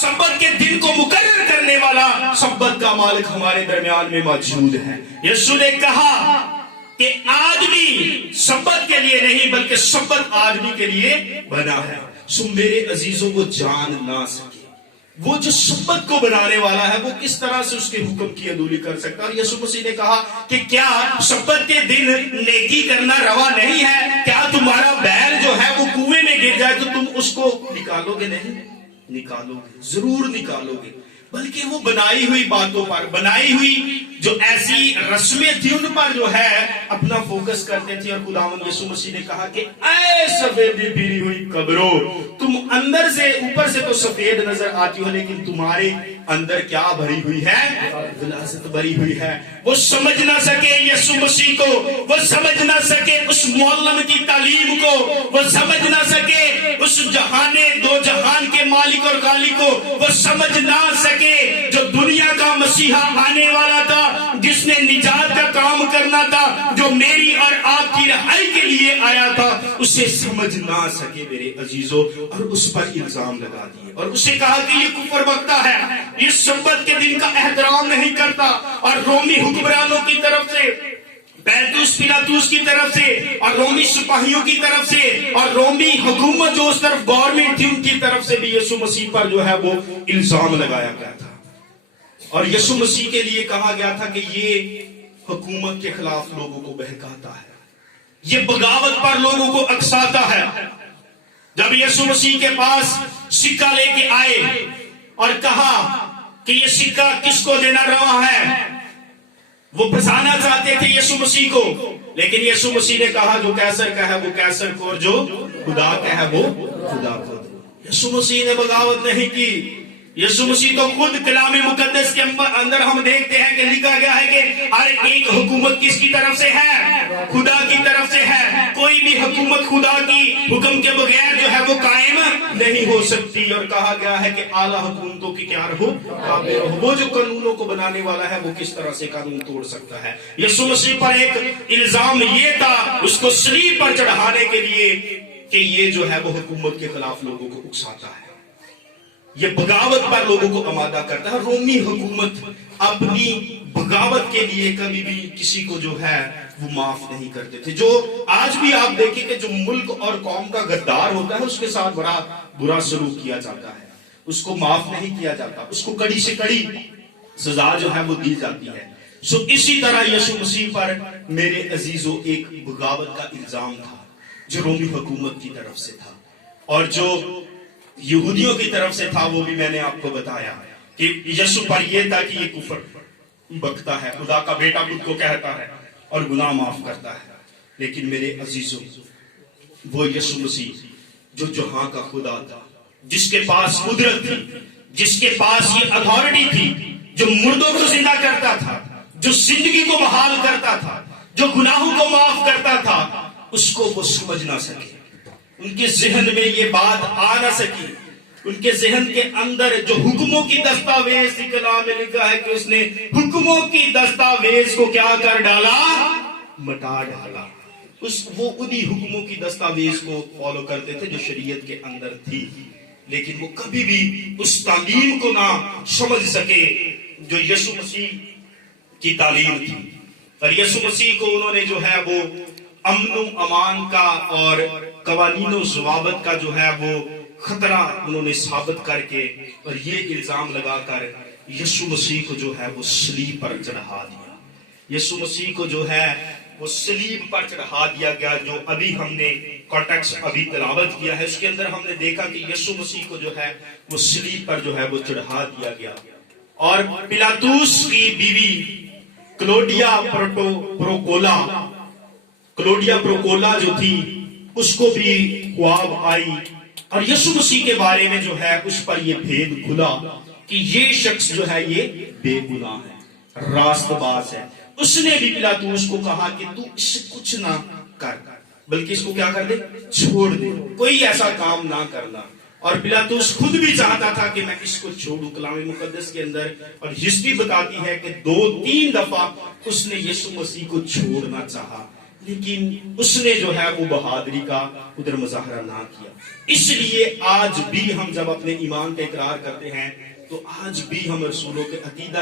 سبت کے دن کو مقرر کرنے والا سبت کا مالک ہمارے درمیان میں موجود ہے۔ یسوع نے کہا کہ آدمی سبت کے لیے نہیں بلکہ سبت آدمی کے لیے بنا ہے۔ سو میرے عزیزوں کو جان نہ سکے وہ جو سبت کو بنانے والا ہے وہ کس طرح سے اس کے حکم کی عدولی کر سکتا ہے۔ اور یسوع مسیح نے کہا کہ کیا سبت کے دن نیکی کرنا روا نہیں ہے؟ کیا تمہارا بیل جو ہے وہ کنویں میں گر جائے تو تم اس کو نکالو گے؟ نہیں نکالو گے، ضرور نکالو گے، بلکہ وہ بنائی ہوئی باتوں پر، بنائی ہوئی جو ایسی رسمیں تھی ان پر جو ہے اپنا فوکس کرتے تھے۔ اور خداوند یسوع مسیح نے کہا کہ اے سفیدی پھری ہوئی قبروں، تم اندر سے اوپر سے تو سفید نظر آتی ہو لیکن تمہارے اندر کیا بھری ہوئی ہے؟ غلاظت بھری ہوئی ہے۔ وہ سمجھ نہ سکے یسوع مسیح کو، وہ سمجھ نہ سکے اس معلم کی تعلیم کو، وہ سمجھ نہ سکے اس جہان دو جہان کے مالک اور خالق کو، وہ سمجھ نہ سکے جو دنیا کا مسیحا آنے والا تھا، جس نے نجات کا کام کرنا تھا، جو میری اور آپ کی رہائی کے لیے آیا تھا، اسے سمجھ نہ سکے میرے عزیزوں، اور اس پر الزام لگا دیے اور اسے کہا کہ یہ کفر بکتا ہے، یہ سبت کے دن کا احترام نہیں کرتا۔ اور رومی حکمرانوں کی طرف سے، پینتوس پیلاطوس کی طرف سے، اور رومی سپاہیوں کی طرف سے، اور رومی حکومت جو اس طرف گورنمنٹ تھی ان کی طرف سے بھی یسوع مسیح پر جو ہے وہ الزام لگایا گیا تھا۔ اور یسوع مسیح کے لیے کہا گیا تھا کہ یہ حکومت کے خلاف لوگوں کو بہکاتا ہے، یہ بغاوت پر لوگوں کو اکساتا ہے۔ جب یسوع مسیح کے پاس سکہ لے کے آئے اور کہا کہ یہ سکہ کس کو دینا روا ہے، وہ پھنسانا چاہتے تھے یسوع مسیح کو، لیکن یسوع مسیح نے کہا جو کیسر کا ہے وہ کیسر کو، اور جو خدا کا ہے وہ خدا کو دو۔ یسوع مسیح نے بغاوت نہیں کی۔ یسوع مسیح تو خود کلام مقدس کے اندر ہم دیکھتے ہیں کہ لکھا گیا ہے کہ ہر ایک حکومت کس کی طرف سے ہے؟ خدا کی طرف سے ہے۔ کوئی بھی حکومت خدا کی حکم کے بغیر جو ہے وہ قائم نہیں ہو سکتی۔ اور کہا گیا ہے کہ اعلیٰ حکومتوں کی کیا رہو؟ تابع رہو۔ وہ جو قانونوں کو بنانے والا ہے وہ کس طرح سے قانون توڑ سکتا ہے؟ یسوع مسیح پر ایک الزام یہ تھا اس کو صلیب پر چڑھانے کے لیے کہ یہ جو ہے وہ حکومت کے خلاف لوگوں کو اکساتا ہے، یہ بغاوت پر لوگوں کو آمادہ کرتا ہے۔ رومی حکومت اپنی بغاوت کے لیے کبھی بھی کسی کو جو ہے وہ معاف نہیں کرتے تھے۔ جو آج بھی آپ دیکھیں کہ جو ملک اور قوم کا غدار ہوتا ہے اس کے ساتھ بڑا برا سلوک کیا جاتا ہے، اس کو معاف نہیں کیا جاتا، اس کو کڑی سے کڑی سزا جو ہے وہ دی جاتی ہے۔ سو اسی طرح یسوع مسیح پر میرے عزیزوں ایک بغاوت کا الزام تھا جو رومی حکومت کی طرف سے تھا، اور جو یہودیوں کی طرف سے تھا وہ بھی میں نے آپ کو بتایا کہ یسوع پر یہ تھا کہ یہ کفر بکتا ہے، خدا کا بیٹا خود کو کہتا ہے اور گناہ معاف کرتا ہے۔ لیکن میرے عزیزوں وہ یسوع مسیح جو جہاں کا خدا تھا، جس کے پاس قدرت تھی، جس کے پاس یہ اتھارٹی تھی، جو مردوں کو زندہ کرتا تھا، جو زندگی کو بحال کرتا تھا، جو گناہوں کو معاف کرتا تھا، اس کو وہ سمجھ نہ سکے، ان کے ذہن میں یہ بات آ نہ سکی۔ ان کے ذہن کے اندر جو حکموں کی دستاویز تھی، کلام میں لکھا ہے کہ اس نے حکموں کی دستاویز کو کیا کر ڈالا؟ مٹا ڈالا۔ وہ انہی حکموں کی دستاویز کو فالو کرتے تھے جو شریعت کے اندر تھی، لیکن وہ کبھی بھی اس تعلیم کو نہ سمجھ سکے جو یسوع مسیح کی تعلیم تھی۔ اور یسوع مسیح کو انہوں نے جو ہے وہ امن و امان کا اور قوانین و ضوابط کا جو ہے وہ خطرہ انہوں نے ثابت کر کے اور یہ الزام لگا کر یسوع مسیح کو جو ہے وہ صلیب پر چڑھا دیا۔ یسوع مسیح کو جو ہے وہ صلیب پر چڑھا دیا گیا۔ جو ابھی ہم نے کانٹیکسٹ ابھی تلاوت کیا ہے اس کے اندر ہم نے دیکھا کہ یسوع مسیح کو جو ہے وہ صلیب پر جو ہے وہ چڑھا دیا گیا، اور پیلاطوس کی بیوی کلوڈیا پروکولا جو تھی اس کو بھی خواب آئی، اور یسوع مسیح کے بارے میں جو ہے اس پر یہ بھید کھلا کہ یہ شخص جو ہے یہ بے گناہ ہے، راست باز ہے۔ اس نے بھی پیلاطوس کو کہا کہ تو اس سے کچھ نہ کر، بلکہ اس کو کیا کر دے؟ چھوڑ دے، کوئی ایسا کام نہ کرنا۔ اور پیلاطوس خود بھی چاہتا تھا کہ میں اس کو چھوڑوں۔ کلام مقدس کے اندر اور ہسٹری بتاتی ہے کہ 2-3 دفعہ اس نے یسوع مسیح کو چھوڑنا چاہا، لیکن اس نے جو ہے وہ بہادری کا ادھر مظاہرہ نہ کیا. اس لیے آج بھی ہم جب اپنے ایمان کا اقرار کرتے ہیں تو آج بھی ہم رسولوں کے عقیدہ